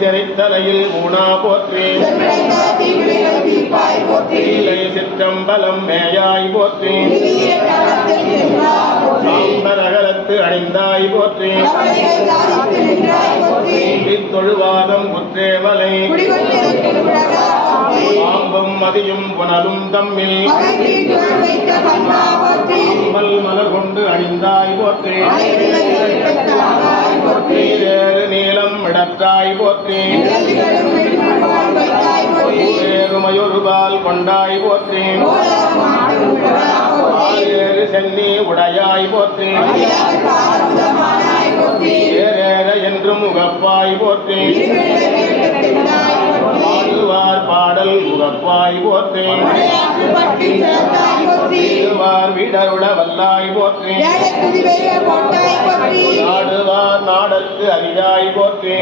சிறைத்தலையில் ஊனா போற்றி இலை சிற்றம்பலம் மேயாய் போற்றி சாம்பரகலத்து அணிந்தாய் போற்றி தொழுவாதம் குற்றேவலை பாம்பும் மதியும் புனலும் தம்மில் அம்மல் மலர் கொண்டு அணிந்தாய் போற்றி நீரேறு நீளம் இடத்தாய் போற்றி ஏறுமையொருபால் கொண்டாய் போற்றி ஆறு சென்னி உடையாய் போற்றி ஏறேற என்றும் முகப்பாய் போற்றி பாடுவார் பாடல் முகப்பாய் போற்றி வீடருள வல்லாய் போற்றி நாடுவார் நாடற்கு அரியாய் போற்றி